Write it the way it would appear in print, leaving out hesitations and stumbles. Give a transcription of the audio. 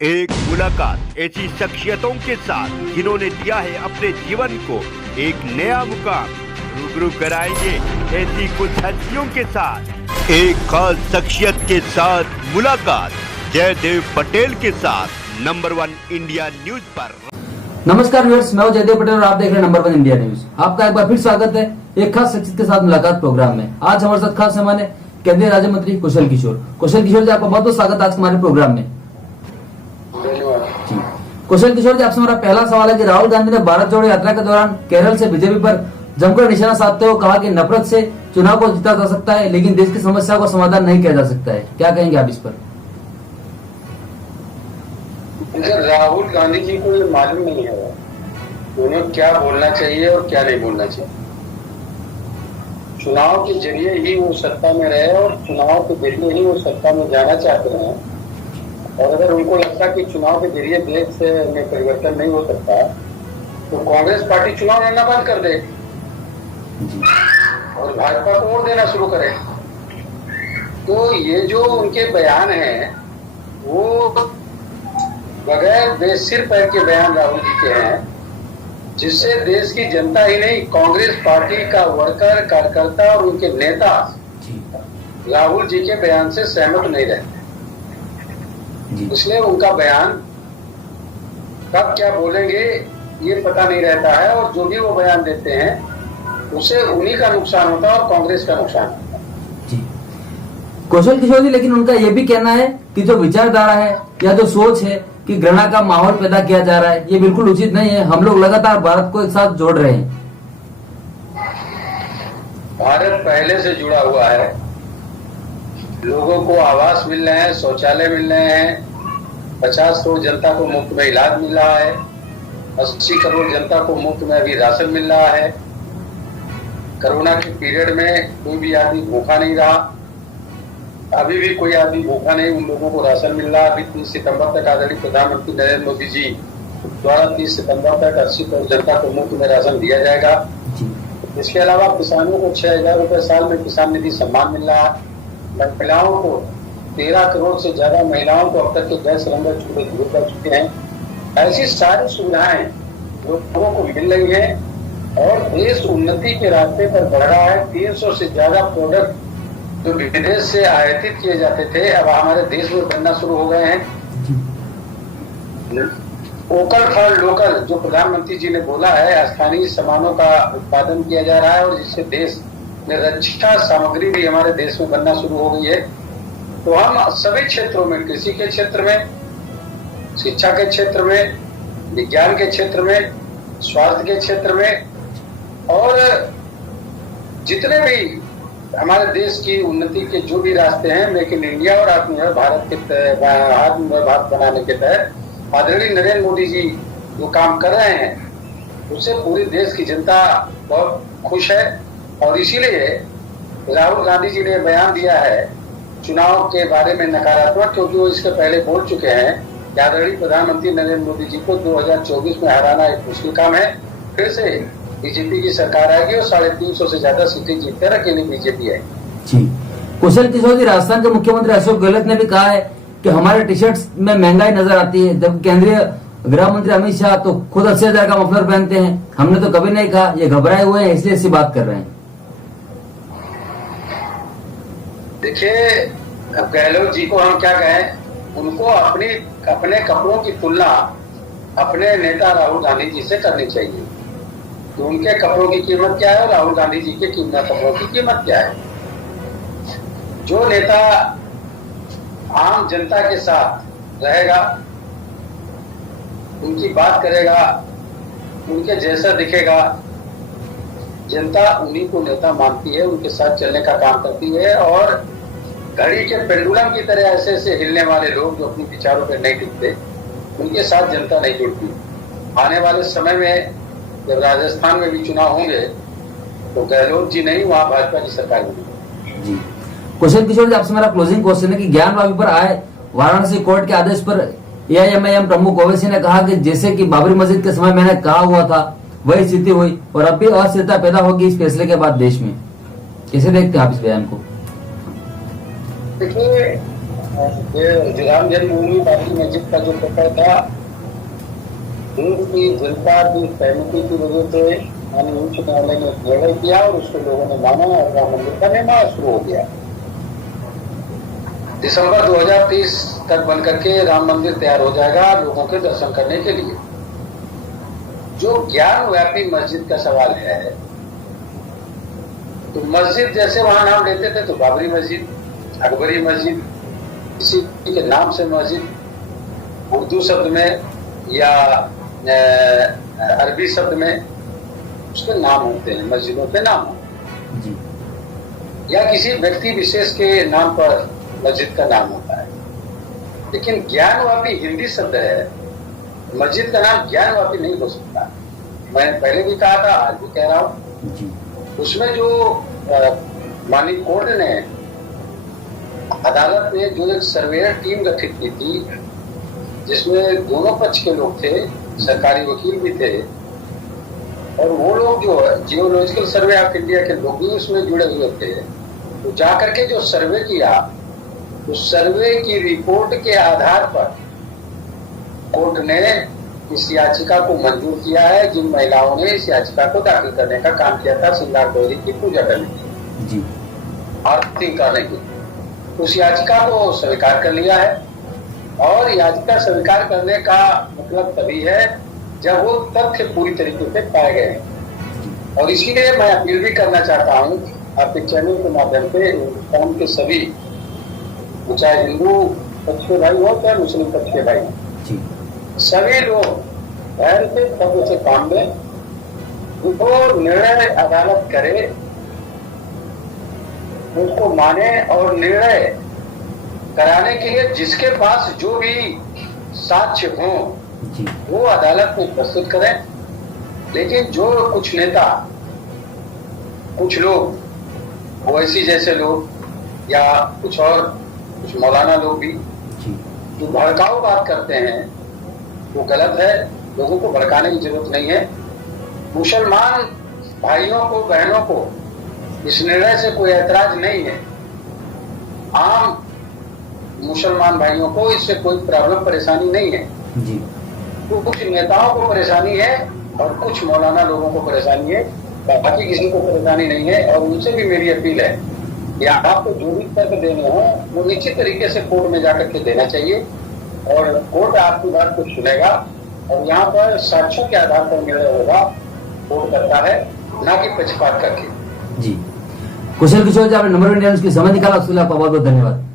एक मुलाकात ऐसी शख्सियतों के साथ जिन्होंने दिया है अपने जीवन को एक नया मुकाम। रूबरू कराएंगे ऐसी कुछ हस्तियों के साथ एक खास शख्सियत के साथ मुलाकात जयदेव पटेल के साथ नंबर 1 इंडिया न्यूज पर। नमस्कार व्यूअर्स, मैं हूं जयदेव पटेल और आप देख रहे हैं नंबर 1 इंडिया न्यूज। आपका एक बार फिर स्वागत है एक खास शख्सियत के साथ मुलाकात प्रोग्राम में। आज हमारे साथ खास मेहमान है केंद्रीय राज्य मंत्री कुशल किशोर जी। आपका बहुत बहुत स्वागत आज हमारे प्रोग्राम में। कुशल किशोर जी, आपसे हमारा पहला सवाल है कि राहुल गांधी ने भारत जोड़ो यात्रा के दौरान केरल से बीजेपी पर जमकर निशाना साधते हुए कहा कि नफरत से चुनाव को जीता जा सकता है लेकिन देश की समस्या को समाधान नहीं किया जा सकता है। क्या कहेंगे आप इस पर? राहुल गांधी जी को ये मालूम नहीं है उन्हें क्या बोलना चाहिए और क्या नहीं बोलना चाहिए। चुनाव के जरिए ही वो सत्ता में रहे और चुनाव के जरिए ही वो सत्ता में जाना चाहते हैं। और अगर उनको लगता कि चुनाव के जरिए देश में परिवर्तन नहीं हो सकता तो कांग्रेस पार्टी चुनाव लड़ना बंद कर दे और भाजपा को वोट देना शुरू करे। तो ये जो उनके बयान हैं वो बगैर सिर पैर के बयान राहुल जी के हैं, जिससे देश की जनता ही नहीं कांग्रेस पार्टी का वर्कर कार्यकर्ता और उनके नेता राहुल जी के बयान से सहमत नहीं रहते। इसलिए उनका बयान कब क्या बोलेंगे ये पता नहीं रहता है और जो भी वो बयान देते हैं उसे उन्हीं का नुकसान होता है और कांग्रेस का नुकसान होता है। कुशल किशोर जी, लेकिन उनका ये भी कहना है कि जो विचारधारा है या जो सोच है कि घृणा का माहौल पैदा किया जा रहा है, ये बिल्कुल उचित नहीं है। हम लोग लगातार भारत को एक साथ जोड़ रहे हैं। भारत पहले से जुड़ा हुआ है। लोगों को आवास मिल रहे हैं, शौचालय मिल रहे हैं, 50 करोड़ जनता को मुफ्त में इलाज मिल रहा है, 80 करोड़ जनता को मुफ्त में अभी राशन मिल रहा है। कोरोना के पीरियड में कोई भी आदमी भूखा नहीं रहा, अभी भी कोई आदमी भूखा नहीं, उन लोगों को राशन मिल रहा है। अभी 30 सितंबर तक आदरणीय प्रधानमंत्री नरेंद्र मोदी जी द्वारा 30 सितंबर तक 80 करोड़ जनता को मुफ्त में राशन दिया जाएगा। इसके अलावा किसानों को 6,000 रुपए साल में किसान निधि सम्मान मिल रहा है। महिलाओं को 13 करोड़ से ज्यादा महिलाओं को अब तक के गैस सिलेंडर चूल्हे शुरू कर चुके हैं। ऐसी सारी सुविधाएं लोगों को मिल रही है और देश उन्नति के रास्ते पर बढ़ रहा है। 300 से ज्यादा प्रोडक्ट जो विदेश से आयातित किए जाते थे अब हमारे देश में बनना शुरू हो गए हैं। वोकल फॉर लोकल जो प्रधानमंत्री जी ने बोला है, स्थानीय सामानों का उत्पादन किया जा रहा है और जिससे देश में रक्षा सामग्री भी हमारे देश में बनना शुरू हो गई है। तो हम सभी क्षेत्रों में, कृषि के क्षेत्र में, शिक्षा के क्षेत्र में, विज्ञान के क्षेत्र में, स्वास्थ्य के क्षेत्र में और जितने भी हमारे देश की उन्नति के जो भी रास्ते हैं, मेक इन इंडिया और आत्मनिर्भर भारत के आत्मनिर्भर भारत बनाने के तहत आदरणीय नरेंद्र मोदी जी जो काम कर रहे हैं उससे पूरी देश की जनता बहुत खुश है। और इसीलिए राहुल गांधी जी ने बयान दिया है चुनाव के बारे में नकारात्मक, क्योंकि वो इसके पहले बोल चुके हैं कि आदरणीय प्रधानमंत्री नरेंद्र मोदी जी को 2024 में हराना एक मुश्किल काम है। फिर से बीजेपी की सरकार आएगी और 350 से ज्यादा सीटें जीतकर अकेली बीजेपी है। जी कुशल किशोर जी, राजस्थान के मुख्यमंत्री अशोक गहलोत ने भी कहा है कि हमारे टी शर्ट में महंगाई नजर आती है, जब केंद्रीय गृह मंत्री अमित शाह तो खुद 80,000 का मफलर पहनते हैं। हमने तो कभी नहीं कहा, ये घबराए हुए हैं इसलिए ऐसी बात कर रहे हैं। देखिए, अब गहलोत जी को हम क्या कहें, उनको अपने कपड़ों की तुलना अपने नेता राहुल गांधी जी से करनी चाहिए। तो उनके कपड़ों की कीमत क्या है, राहुल गांधी जी के कपड़ों की कीमत क्या है। जो नेता आम जनता के साथ रहेगा, उनकी बात करेगा, उनके जैसा दिखेगा, जनता उन्हीं को नेता मानती है, उनके साथ चलने का काम करती है। और घड़ी के पेंडुलम की तरह ऐसे ऐसे हिलने वाले लोग जो अपने विचारों पर नहीं टिकते, उनके साथ जनता नहीं जुड़ती। आने वाले समय में जब राजस्थान में भी चुनाव होंगे तो गहलोत जी नहीं, वहां भाजपा की सरकार होगी। कुशल किशोर जी, आपसे मेरा क्लोजिंग क्वेश्चन है कि ज्ञान वापी पर आए वाराणसी कोर्ट के आदेश पर AIMIM प्रमुख ओवैसी ने कहा कि जैसे कि बाबरी मस्जिद के समय मैंने कहा हुआ था वही स्थिति हुई और अब भी अस्थिरता पैदा होगी इस फैसले के बाद देश में। कैसे देखते हैं आप इस बयान को? देखिए, जो राम जन्मभूमि बाबरी मस्जिद का जो प्रकरण था, देश की जनता की सहमति की वजह से उच्च न्यायालय ने निर्णय किया और उसको लोगों ने माना और राम मंदिर का निर्माण शुरू हो गया। दिसंबर 2030 तक बनकर के राम मंदिर तैयार हो जाएगा लोगों के दर्शन करने के लिए। जो ज्ञान व्यापी मस्जिद का सवाल है, तो मस्जिद जैसे वहां नाम लेते थे तो बाबरी मस्जिद, अकबरी मस्जिद, किसी के नाम से मस्जिद उर्दू शब्द में या अरबी शब्द में उसके नाम होते हैं, मस्जिदों के नाम होते हैं, या किसी व्यक्ति विशेष के नाम पर मस्जिद का नाम होता है। लेकिन ज्ञानवापी हिंदी शब्द है, मस्जिद का नाम ज्ञानवापी नहीं हो सकता। मैंने पहले भी कहा था, आज भी कह रहा हूं। उसमें जो माननीय कोर्ट ने, अदालत ने जो एक सर्वेयर टीम गठित की थी, जिसमें दोनों पक्ष के लोग थे, सरकारी वकील भी थे, और वो लोग जो जियोलॉजिकल सर्वे ऑफ इंडिया के लोग भी उसमें जुड़े हुए थे, तो जाकर के जो सर्वे किया, उस सर्वे की रिपोर्ट के आधार पर कोर्ट ने इस याचिका को मंजूर किया है, जिन महिलाओं ने इस याचिका को दाखिल करने का काम किया था श्रृंगार गौरी की पूजा करने की, आरती करने की। उस याचिका को स्वीकार कर लिया है, और याचिका स्वीकार करने का मतलब तभी है जब वो तथ्य पूरी तरीके से पाए गए हैं। और इसीलिए मैं अपील भी करना चाहता हूं आपके चैनल के माध्यम से हिंदुस्तान के सभी, चाहे हिंदू पक्ष के भाई हो चाहे मुस्लिम पक्ष के भाई, सभी लोग धैर्य से सब्र से काम लें। जो निर्णय अदालत करे उसको माने, और निर्णय कराने के लिए जिसके पास जो भी साक्ष्य हो वो अदालत में प्रस्तुत करें। लेकिन जो कुछ नेता, कुछ लोग ओवैसी जैसे लोग या कुछ और कुछ मौलाना लोग भी जो भड़काऊ बात करते हैं, वो गलत है। लोगों को भड़काने की जरूरत नहीं है। मुसलमान भाइयों को, बहनों को इस निर्णय से कोई ऐतराज नहीं है। आम मुसलमान भाइयों को इससे कोई प्रॉब्लम, परेशानी नहीं है। तो कुछ नेताओं को परेशानी है और कुछ मौलाना लोगों को परेशानी है, बाकी किसी को परेशानी नहीं है। और उनसे भी मेरी अपील है कि आपको जो भी तर्क देने हो वो निश्चित तरीके से कोर्ट में जाकर के देना चाहिए, और कोर्ट आपकी बात को सुनेगा, और यहाँ पर साक्ष्यों के आधार पर निर्णय होगा। कोर्ट करता है, ना कि पक्षपात करके। जी, कुशल किशोर जी, आपने नंबर 1 न्यूज़ की समय निकाला, उसके लिए आपका बहुत बहुत धन्यवाद।